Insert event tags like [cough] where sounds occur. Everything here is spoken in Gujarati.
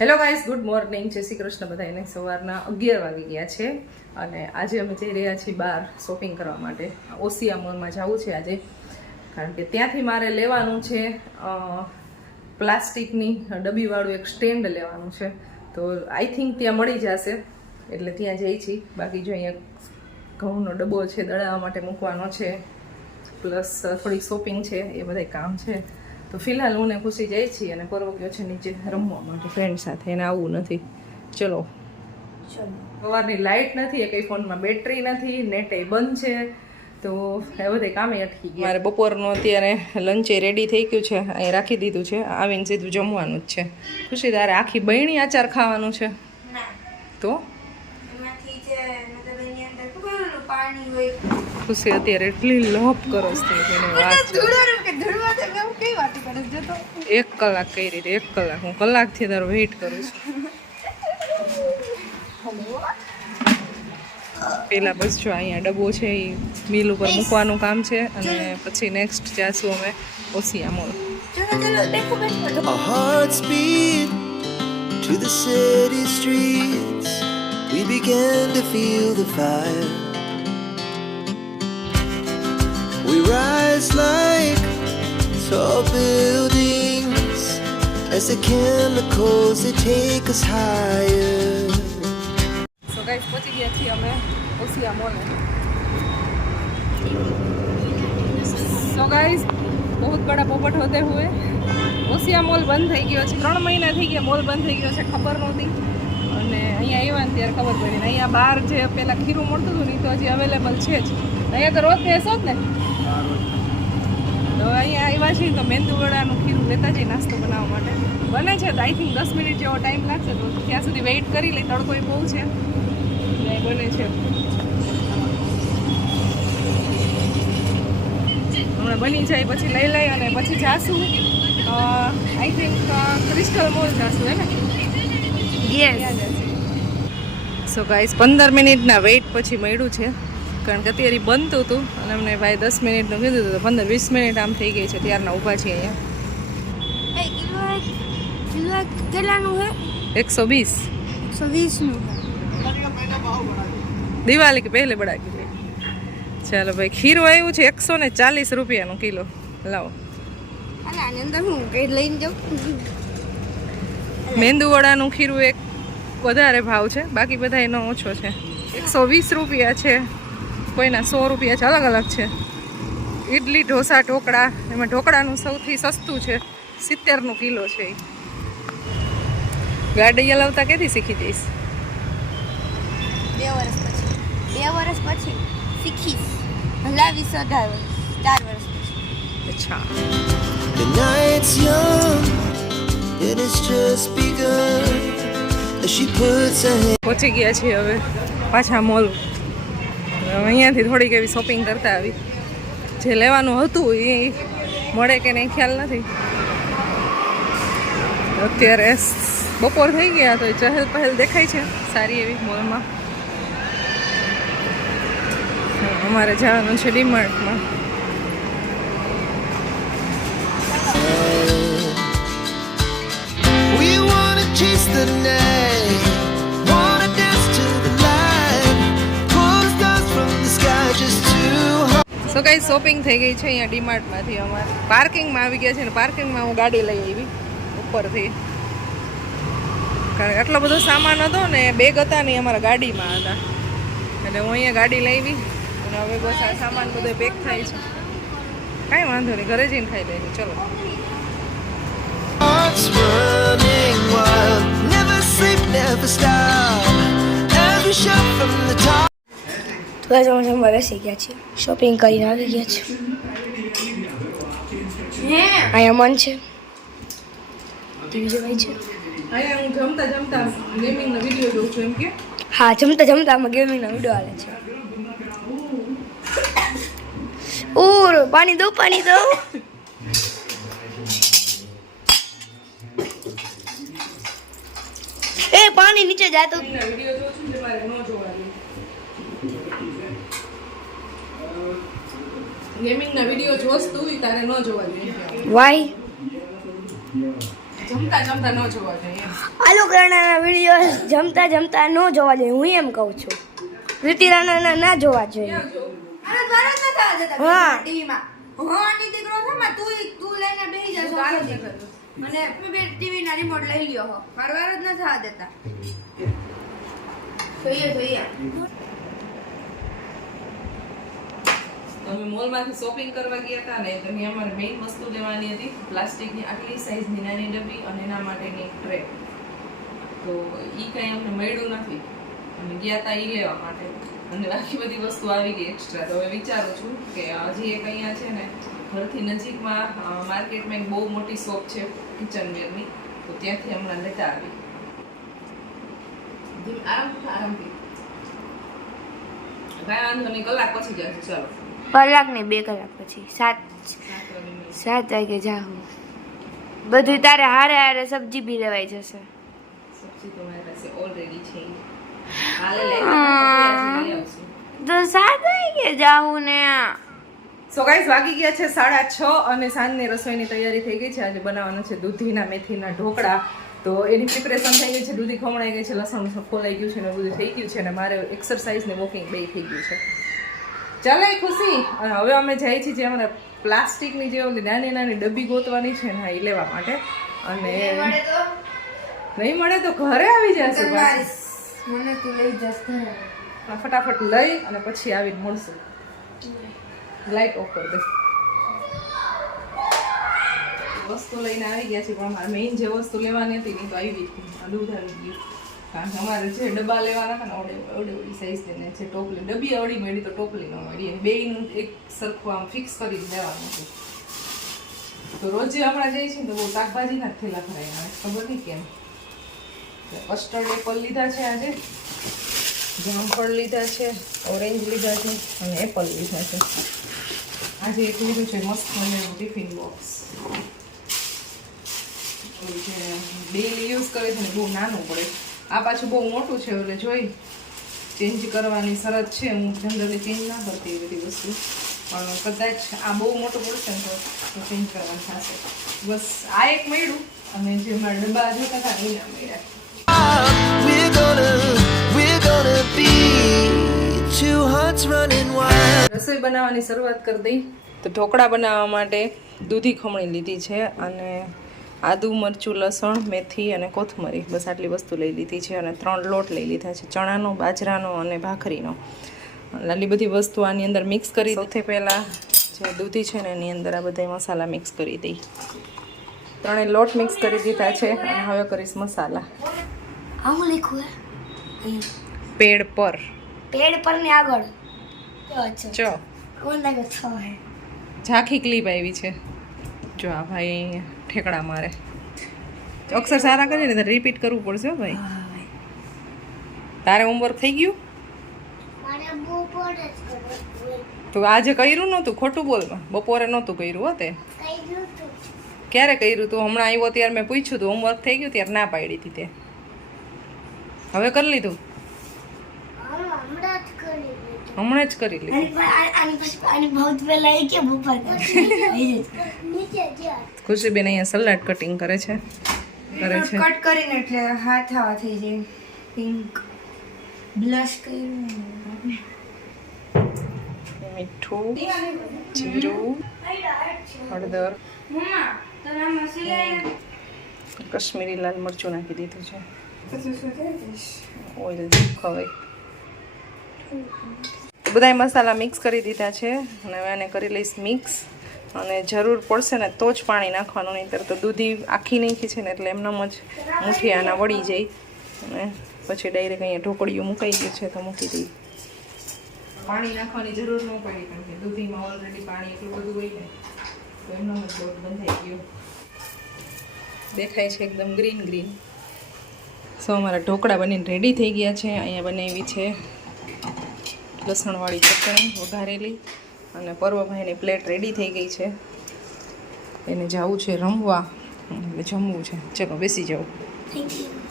હેલો ગાઈઝ ગુડ મોર્નિંગ જય શ્રી કૃષ્ણ. બધાને સવારના અગિયાર વાગી ગયા છે અને આજે અમે જઈ રહ્યા છીએ બહાર શોપિંગ કરવા માટે. ઓસિયા મોલમાં જવું છે આજે. કારણ કે ત્યાંથી મારે લેવાનું છે પ્લાસ્ટિકની ડબ્બીવાળું એક સ્ટેન્ડ લેવાનું છે. તો આઈ થિંક ત્યાં મળી જશે. એટલે ત્યાં જઈ છીએ બાકી જો અહીંયા ઘઉંનો ડબ્બો છે, દળાવવા માટે મૂકવાનો છે પ્લસ થોડી શોપિંગ છે, એ બધા કામ છે. તો ફિલહાલ હું ને ખુશી જાય છીએ અને પર્વ ગયો છે નીચે રમવા માટે ફ્રેન્ડ સાથે. એને આવવું નથી. ચલો. સવારની લાઇટ નથી એ કઈ ફોનમાં બેટરી નથી નેટ એ બંધ છે. તો એ બધે કામે અટકી ગયા. મારે બપોરનું અત્યારે લંચે રેડી થઈ ગયું છે. અહીં રાખી દીધું છે. આવીને સીધું જમવાનું જ છે. ખુશી તારે આખી બહેણી આચાર ખાવાનું છે? તો? ખુશી અત્યારે એટલી લપ કરો છે એની વાત છે. તો એક કલાક કઈ રીતે એક કલાક હું કલાકથી તારો વેઇટ કરું છું પેલા બસ જો અહીંયા ડબ્બો છે, એ મિલ ઉપર મૂકવાનું કામ છે અને પછી નેક્સ્ટ જાશું અમે Osia mall to the city streets. We began to feel the fire. We rise like tall buildings as the chemicals they take us higher. So guys પહોંચી ગયા છીએ અમે ઓસિયા મોલે સો ગાઈસ બહુ બડા પોપટ હોતે હુએ. ઓસિયા મોલ બંધ થઈ ગયો છે. ત્રણ મહિના થઈ ગયા મોલ બંધ થઈ ગયો છે, ખબર નહોતી. અને અહીંયા આવ્યા ને ત્યારે ખબર પડી અહીંયા બહાર જે પહેલાં ખીરું મળતું હતું ને તો હજી અવેલેબલ છે જ. અહીંયા તો રોજ બેસો જ ને તો અહીંયા આવ્યા છીએ તો મેંદુવડાનું ખીરું લેતા જઈએ નાસ્તો બનાવવા માટે. બને છે તો આઈ થિંક દસ મિનિટ જેવો ટાઈમ લાગશે તો ત્યાં સુધી વેઇટ કરી લઈ તડકો બહુ છે. બને છે. હમણાં બની જાય પછી લઈ લઈ અને પછી જાશું. આઈ થિંક ક્રિસ્ટલ મોલ જાશું હે ને? યસ સો ગાઈસ પંદર મિનિટના વેઇટ પછી મળ્યું છે. કારણ કે અત્યારે બનતું હતું અને અમને ભાઈ દસ મિનિટનું કીધું હતું પંદર વીસ મિનિટ આમ થઈ ગઈ છે ત્યારના ઊભા છીએ અહીંયા. કેટલાનું છે એકસો વીસ. એકસો વીસનું દિવાળી કે પહેલે બડા કીધું ચાલો ભાઈ ખીરું આવ્યું છે એકસો ને ચાલીસ રૂપિયાનું કિલો. લાવો. અને આની કઈ લઈને જાઉં? મેંદુ ખીરું એક વધારે ભાવ છે બાકી બધા એનો ઓછો છે. એકસો વીસ રૂપિયા છે. કોઈના સો રૂપિયા છે અલગ અલગ છે. ઇડલી ઢોસા ઢોકળા એમાં ઢોકળાનું સૌથી સસ્તું છે સિત્તેરનું કિલો છે એ ગાડી હલાવતા ક્યાંથી શીખી જઈશ? બે વર્ષ પછી. બે વર્ષ પછી શીખીશ. હલાવીશ અઢાર વર્ષ ચાર વર્ષ પછી. અચ્છા. The night's young, it has just begun. As she puts her hand. પહોંચી ગયા છીએ હવે પાછા મોલ અહીંયાથી થોડીક એવી શોપિંગ કરતા આવી. જે લેવાનું હતું એ મળે કે નહીં ખ્યાલ નથી. અત્યારે બપોર થઈ ગયા તો ચહેલ પહેલ દેખાય છે સારી એવી મોલમાં અમારે જવાનું છે ડીમાર્ટમાં સો કઈ શોપિંગ થઈ ગઈ છે અહીંયા ડીમાર્ટમાંથી અમારે. પાર્કિંગમાં આવી ગયા છે ને પાર્કિંગમાં હું ગાડી લઈ આવી ઉપરથી. કારણ કે આટલો બધો સામાન હતો ને બેગ હતા ને અમારા ગાડીમાં હતા. એટલે હું અહીંયા ગાડી લઈ આવી અને હવે બસ સામાન બધો પેક થાય છે. કાંઈ વાંધો નહીં, ઘરે જઈને ખાઈ લઈએ. ચલો. થોડા સમય જમવા બેસી ગયા છીએ. શોપિંગ કરીને આવી ગયા છે અહીંયા મન છે. ટીવી જોવાય છે. જમતા જમતા ગેમિંગનો વીડિયો જોઉં છું એમ કે? હા જમતા જમતા આમાં ગેમિંગનો વીડિયો આવે છે. ઓર પાણી દો પાણી દો. એ પાણી નીચે જાય તો વીડિયો જોઉં છું જે મારે ન જોવાનું ગેમિંગના વીડિયો જોસ તું તારે ન જોવા જોઈએ વાય જમતા જમતા ન જોવા જોઈએ. આલુ કરણાના વીડિયો જમતા જમતા ન જોવા જોઈએ હું એમ કહું છું. કૃતિ રાણાના ના જોવા જોઈએ. હા. ટીવીમાં હા ની દીકરો છે માં તું તું લઈને બેહી જા તારે જ સોફાથી. અને બે ટીવી ના રિમોટ લઈ લ્યો હો. મારો જ નથી થવા દેતા જોઈએ જોઈએ. અમે મોલમાંથી શોપિંગ કરવા ગયા હતા ને તો અમારે મેઇન વસ્તુ લેવાની હતી પ્લાસ્ટિકની આટલી સાઇઝની નાની ડબ્બી અને એના માટેની ટ્રે. તો એ કંઈ અમને મળ્યું નથી. અમે ગયા હતા એ લેવા માટે. અને બાકી બધી વસ્તુ આવી ગઈ એક્સ્ટ્રા તો હવે વિચારું છું કે હજી એક અહીંયા છે ને ઘરથી નજીકમાં માર્કેટમાં એક બહુ મોટી શોપ છે કિચનવેરની તો ત્યાંથી હમણાં લેતા આવી. આરામથી આરામથી. કાંઈ વાંધો નહીં, કલાક પછી જશે, ચાલો. કલાક ને બે કલાક પછી. સાત સાત વાગે જાઉં બધું તારે હારે હારે સબ્જી બી લેવાઈ જશે. તો મારી પાસે ઓલરેડી છે. હાલે લઈ આવશું લઈ આવશું. તો સાત વાગે જાઉં ને. સો ગાઈસ વાગી ગયા છે સાડા છ અને સાંજની રસોઈની તૈયારી થઈ ગઈ છે. આજે બનાવવાનું છે દૂધીના મેથીના ઢોકળા. તો એની પ્રિપરેશન થઈ ગઈ છે. દૂધી ખમણાઈ ગઈ છે. લસણ ફોલાઈ ગયું છે ને બધું થઈ ગયું છે. અને મારે એક્સરસાઇઝ ને વોકિંગ બે થઈ ગયું છે. ચાલો ખુશી? અને હવે અમે જઈએ છીએ જે અમારે પ્લાસ્ટિકની જે ઓલી નાની નાની ડબ્બી ગોતવાની છે ને એ લેવા માટે. અને નહીં મળે તો? ઘરે આવી જશે. મને તું લઈ જશે ફટાફટ લઈ અને પછી આવીને મળશું. લાઈટ ઓફ કરી દે. વસ્તુ લઈને આવી ગયા છે પણ મારે મેઇન જે વસ્તુ લેવાની હતી ને તો આવી ગઈ. હતી દૂધ આવી ગયું. કારણ કે અમારે જે ડબ્બા લેવાના હતા ને, ઓડે ઓડે ઓડી સાઈઝ ને છે ટોપલી ડબ્બી અડી મળી તો ટોપલી ન મળી. અને બેયનું એક સરખું આમ ફિક્સ કરી દેવાનું છે તો રોજે આપણા જઈએ છીએ ને બહુ શાકભાજીના જ થેલા ભરાઈ આવે ખબર નહીં કેમ? કસ્ટર્ડ એપલ લીધા છે આજે. જામફળ લીધા છે ઓરેન્જ લીધા છે અને એપલ લીધા છે. આજે એક લીધું છે મસ્ત મજાનું ટિફિન બોક્સ ડેલી યુઝ કરે છે ને બહુ નાનું પડે. આ પાછું બહુ મોટું છે એટલે જોઈ. ચેન્જ કરવાની શરત છે. હું જનરલી ચેન્જ ના કરતી એ બધી વસ્તુ. પણ કદાચ આ બહુ મોટું પડશે ને તો ચેન્જ કરવાનું થશે. બસ આ એક મળ્યું અને જે મારા ડબ્બા જોતા હતા એ ના મળ્યા. રસોઈ બનાવવાની શરૂઆત કરી દઈ. તો ઢોકળા બનાવવા માટે દૂધી ખમણી લીધી છે અને આદુ મરચું લસણ મેથી અને કોથમરી બસ આટલી વસ્તુ લઈ લીધી છે અને ત્રણ લોટ લઈ લીધા છે. ચણાનો બાજરાનો અને ભાખરીનો. આટલી બધી વસ્તુ આની અંદર મિક્સ કરી સૌથી પહેલાં જે દૂધી છે ને એની અંદર આ બધા મસાલા મિક્સ કરી દઈ. ત્રણેય લોટ મિક્સ કરી દીધા છે અને હવે કરીશ મસાલા. આવું લખ્યું હે? પેડ પર. પેડ પર ને આગળ હે. ઝાંખી ક્લિપ આવી છે. જો આ ભાઈ ઠેકડા મારે. અક્ષર સારા કરીને રિપીટ કરવું પડશે ભાઈ. તારે હોમવર્ક થઈ ગયું? તો આજે કર્યું નહોતું? ખોટું બોલમાં બપોરે નહોતું કર્યું હો તે. ક્યારે કર્યું તું? હમણાં આવ્યો ત્યારે મેં પૂછ્યું હતું હોમવર્ક થઈ ગયું ત્યારે ના પાડી હતી તે. હવે કરી લીધું? હમણાં જ કરી લીધું. [laughs] ખુશીબેન અહીંયા સલાડ કટિંગ કરે છે. કરે છે. કટ કરીને એટલે હાથ આવા થઈ જાય. પિંક. બ્લશ કર્યું મીઠું જીરું હળદર. કશ્મીરી લાલ મરચું નાખી દીધું છે. ઓઇલ ખવાય બધાય મસાલા મિક્સ કરી દીધા છે. અને હવે આને કરી લઈશ મિક્સ અને જરૂર પડશે ને તો જ પાણી નાખવાનું નહીંતર તો દૂધી આખી નાખી છે ને એટલે એમનામ જ મુઠ્ઠી આના વળી જાય. અને પછી ડાયરેક્ટ અહીંયા ઢોકળીઓ મુકાઈ ગયું છે તો મૂકી દઈ પાણી નાખવાની જરૂર ન પડી કારણ કે દૂધીમાં ઓલરેડી પાણી એટલું બધું હોય ને તો એમનો જ લોટ બંધાઈ ગયો. દેખાય છે એકદમ ગ્રીન ગ્રીન સો અમારા ઢોકળા બનીને રેડી થઈ ગયા છે. અહીંયા બનાવી છે લસણવાળી ચટણી વઘારેલી અને પર્વભાઈની પ્લેટ રેડી થઈ ગઈ છે. એને જવું છે રમવા. એટલે જમવું છે. ચલો બેસી જાઓ. Thank you